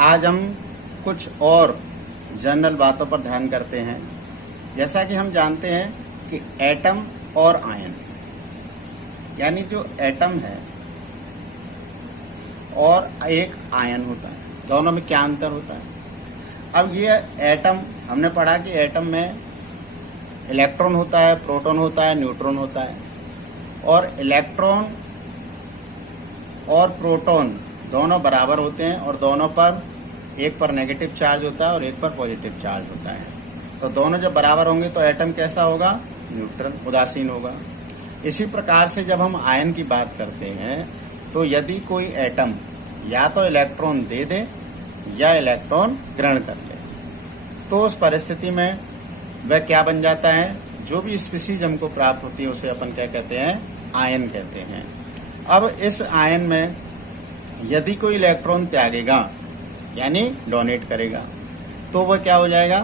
आज हम कुछ और जनरल बातों पर ध्यान करते हैं। जैसा कि हम जानते हैं कि एटम और आयन, यानी जो एटम है और एक आयन होता है, दोनों में क्या अंतर होता है। अब ये एटम, हमने पढ़ा कि एटम में इलेक्ट्रॉन होता है, प्रोटॉन होता है, न्यूट्रॉन होता है, और इलेक्ट्रॉन और प्रोटॉन दोनों बराबर होते हैं और दोनों पर, एक पर नेगेटिव चार्ज होता है और एक पर पॉजिटिव चार्ज होता है। तो दोनों जब बराबर होंगे तो एटम कैसा होगा? न्यूट्रल, उदासीन होगा। इसी प्रकार से जब हम आयन की बात करते हैं तो यदि कोई एटम या तो इलेक्ट्रॉन दे दे या इलेक्ट्रॉन ग्रहण कर ले, तो उस परिस्थिति में वह क्या बन जाता है? जो भी स्पीशीज हमको प्राप्त होती है उसे अपन क्या कहते हैं? आयन कहते हैं। अब इस आयन में यदि कोई इलेक्ट्रॉन त्यागेगा, यानी डोनेट करेगा, तो वह क्या हो जाएगा?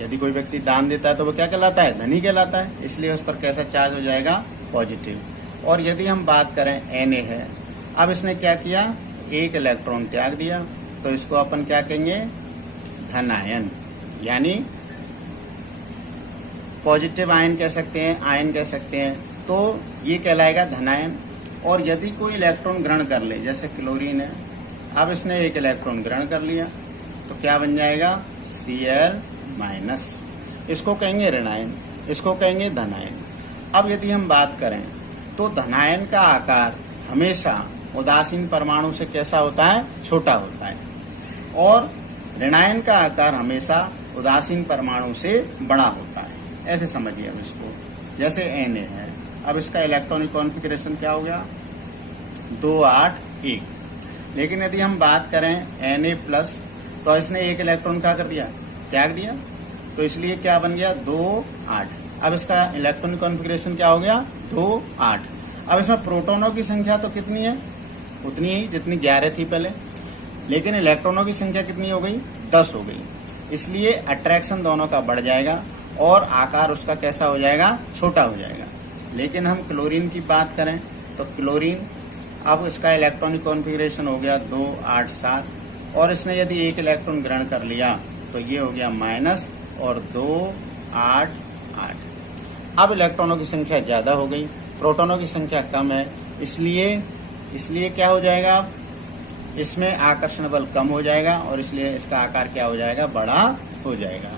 यदि कोई व्यक्ति दान देता है तो वह क्या कहलाता है? धनी कहलाता है। इसलिए उस पर कैसा चार्ज हो जाएगा? पॉजिटिव। और यदि हम बात करें Na है, अब इसने क्या किया? एक इलेक्ट्रॉन त्याग दिया, तो इसको अपन क्या कहेंगे? धन आयन, यानी पॉजिटिव आयन कह सकते हैं, आयन कह सकते हैं। तो ये कहलाएगा धनायन। और यदि कोई इलेक्ट्रॉन ग्रहण कर ले, जैसे क्लोरीन है, अब इसने एक इलेक्ट्रॉन ग्रहण कर लिया, तो क्या बन जाएगा? Cl-। इसको कहेंगे ऋणायन, इसको कहेंगे धनायन। अब यदि हम बात करें तो धनायन का आकार हमेशा उदासीन परमाणु से कैसा होता है? छोटा होता है। और ऋणायन का आकार हमेशा उदासीन परमाणु से बड़ा होता है। ऐसे समझिए अब इसको। जैसे Na है, अब इसका इलेक्ट्रॉनिक कॉन्फ़िगरेशन क्या हो गया? 2 8 1। लेकिन यदि हम बात करें Na+, तो इसने एक इलेक्ट्रॉन क्या कर दिया? त्याग दिया, तो इसलिए क्या बन गया? 2 8। अब इसका इलेक्ट्रॉनिक कॉन्फ़िगरेशन क्या हो गया? 2 8। अब इसमें प्रोटॉनों की संख्या तो कितनी है? उतनी ही जितनी 11 थी पहले, लेकिन इलेक्ट्रॉनों की संख्या कितनी हो गई? 10 हो गई। इसलिए अट्रैक्शन दोनों का बढ़ जाएगा और आकार उसका कैसा हो जाएगा? छोटा हो जाएगा। लेकिन हम क्लोरीन की बात करें तो क्लोरीन, अब इसका इलेक्ट्रॉनिक कॉन्फ़िगरेशन हो गया 2 8 7, और इसने यदि एक इलेक्ट्रॉन ग्रहण कर लिया तो ये हो गया माइनस, और 2 8 8। अब इलेक्ट्रॉनों की संख्या ज़्यादा हो गई, प्रोटॉनों की संख्या कम है, इसलिए क्या हो जाएगा? इसमें आकर्षण बल कम हो जाएगा और इसलिए इसका आकार क्या हो जाएगा? बड़ा हो जाएगा।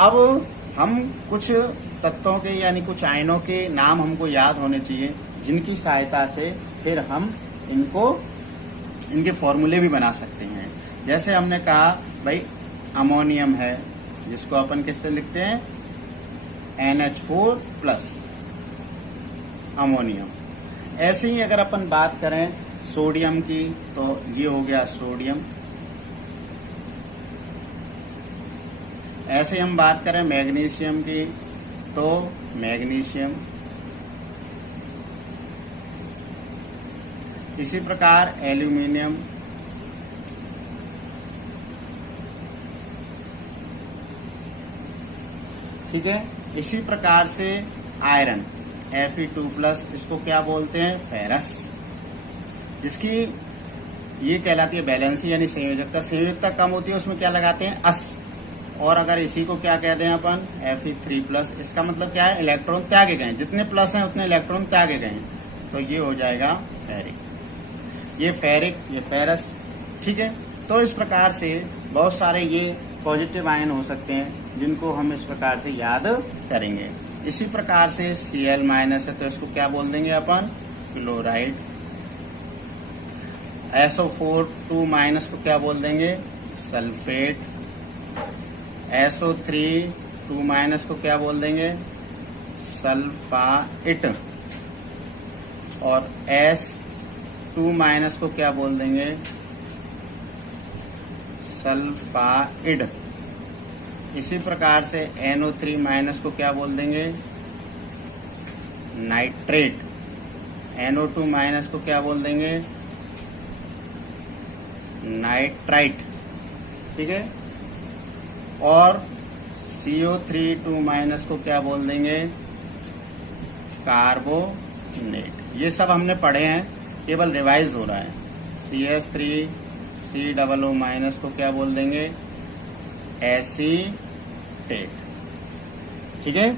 अब हम कुछ तत्वों के, यानी कुछ आयनों के नाम हमको याद होने चाहिए, जिनकी सहायता से फिर हम इनके फॉर्मूले भी बना सकते हैं। जैसे हमने कहा भाई अमोनियम है, जिसको अपन किससे लिखते हैं? NH4+, ammonium. ऐसे ही अगर अपन बात करें सोडियम की, तो ये हो गया सोडियम। ऐसे हम बात करें मैग्नीशियम की, तो मैग्नीशियम। इसी प्रकार एल्यूमिनियम, ठीक है। इसी प्रकार से आयरन Fe2+, इसको क्या बोलते हैं? फेरस, जिसकी ये कहलाती है बैलेंसी, यानी संयोजकता। संयोजकता कम होती है, उसमें क्या लगाते हैं? अस। और अगर इसी को क्या कहते हैं अपन? Fe3+। इसका मतलब क्या है? इलेक्ट्रॉन त्यागे गए, जितने प्लस हैं उतने इलेक्ट्रॉन त्यागे गए, तो ये हो जाएगा फेरिक। ये फेरिक, ये फेरस, ठीक है। तो इस प्रकार से बहुत सारे ये पॉजिटिव आयन हो सकते हैं, जिनको हम इस प्रकार से याद करेंगे। इसी प्रकार से Cl- है, तो इसको क्या बोल देंगे अपन? क्लोराइड। SO4 2- को क्या बोल देंगे? सल्फेट। SO3 2- को क्या बोल देंगे? सल्फाइट। और S2- को क्या बोल देंगे? सल्फाइड। इसी प्रकार से NO3- को क्या बोल देंगे? नाइट्रेट। NO2- को क्या बोल देंगे? नाइट्राइट, ठीक है। और CO3 को क्या बोल देंगे? कार्बोनेट। ये सब हमने पढ़े हैं, केवल रिवाइज हो रहा है। CH3 COO माइनस को क्या बोल देंगे, एसीटेट। ठीक है,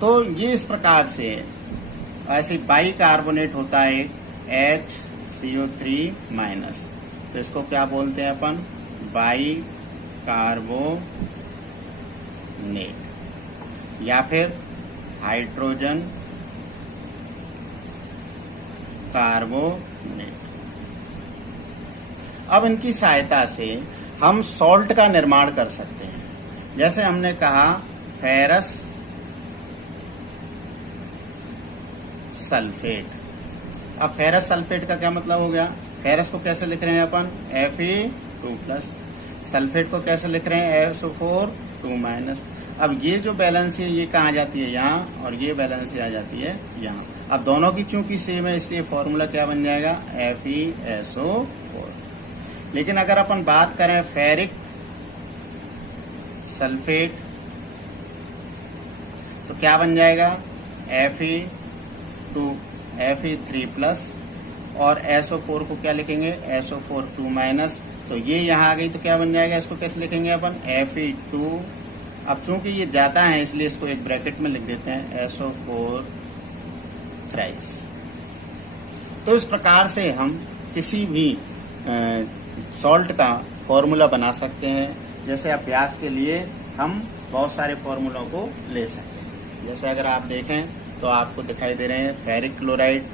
तो ये इस प्रकार से ऐसे बाई कार्बोनेट होता है HCO3 माइनस, तो इसको क्या बोलते हैं अपन, बाई कार्बोनेट या फिर हाइड्रोजन कार्बोनेट। अब इनकी सहायता से हम सॉल्ट का निर्माण कर सकते हैं। जैसे हमने कहा फेरस सल्फेट। अब फेरस सल्फेट का क्या मतलब हो गया, फेरस को कैसे लिख रहे हैं अपन, Fe2+, सल्फेट को कैसे लिख रहे हैं, SO4 -। अब ये जो बैलेंस है ये कहाँ जाती है, यहाँ, और ये बैलेंस आ जाती है यहाँ। अब दोनों की चूंकि सेम है इसलिए फॉर्मूला क्या बन जाएगा, FeSO4। लेकिन अगर अपन बात करें फेरिक सल्फेट तो क्या बन जाएगा, Fe3+, और SO4 को क्या लिखेंगे, SO4 -। तो ये यहाँ आ गई तो क्या बन जाएगा, इसको कैसे लिखेंगे अपन, Fe2। अब चूंकि ये जाता है इसलिए इसको एक ब्रैकेट में लिख देते हैं, SO4 थ्राइस। तो इस प्रकार से हम किसी भी सॉल्ट का फॉर्मूला बना सकते हैं। जैसे अभ्यास के लिए हम बहुत सारे फॉर्मूलों को ले सकते हैं। जैसे अगर आप देखें तो आपको दिखाई दे रहे हैं ferric chloride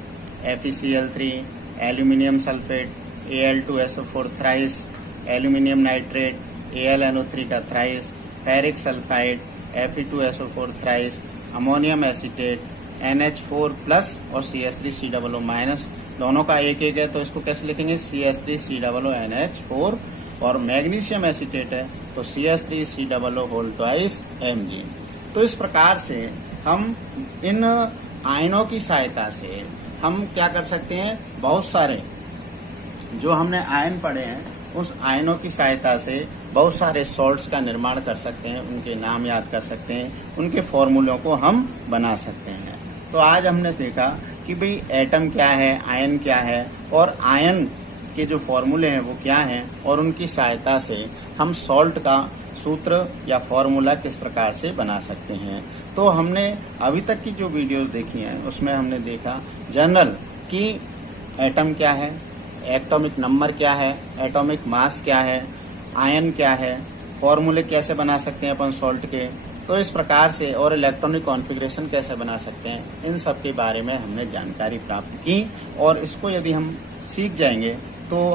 FeCl3, aluminium sulphate Al2SO4 thrice, aluminium nitrate AlNO3 का thrice, ferric sulphide Fe2SO4 thrice, ammonium acetate NH4+ और CH3COO-, दोनों का एक एक है तो इसको कैसे लिखेंगे, CH3COONH4, और मैग्नीशियम एसीटेट है तो CH3COO2Mg। तो इस प्रकार से हम इन आयनों की सहायता से हम क्या कर सकते हैं, बहुत सारे जो हमने आयन पढ़े हैं उस आयनों की सहायता से बहुत सारे सॉल्ट्स का निर्माण कर सकते हैं, उनके नाम याद कर सकते हैं, उनके फॉर्मूलों को हम बना सकते हैं। तो आज हमने देखा कि भाई एटम क्या है, आयन क्या है, और आयन के जो फॉर्मूले हैं वो क्या हैं, और उनकी सहायता से हम सॉल्ट का सूत्र या फॉर्मूला किस प्रकार से बना सकते हैं। तो हमने अभी तक की जो वीडियोस देखी हैं उसमें हमने देखा जनरल कि एटम क्या है, एटॉमिक नंबर क्या है, एटॉमिक मास क्या है, आयन क्या है, फॉर्मूले कैसे बना सकते हैं अपन सॉल्ट के, तो इस प्रकार से, और इलेक्ट्रॉनिक कॉन्फ़िगरेशन कैसे बना सकते हैं, इन सब के बारे में हमने जानकारी प्राप्त की। और इसको यदि हम सीख जाएंगे तो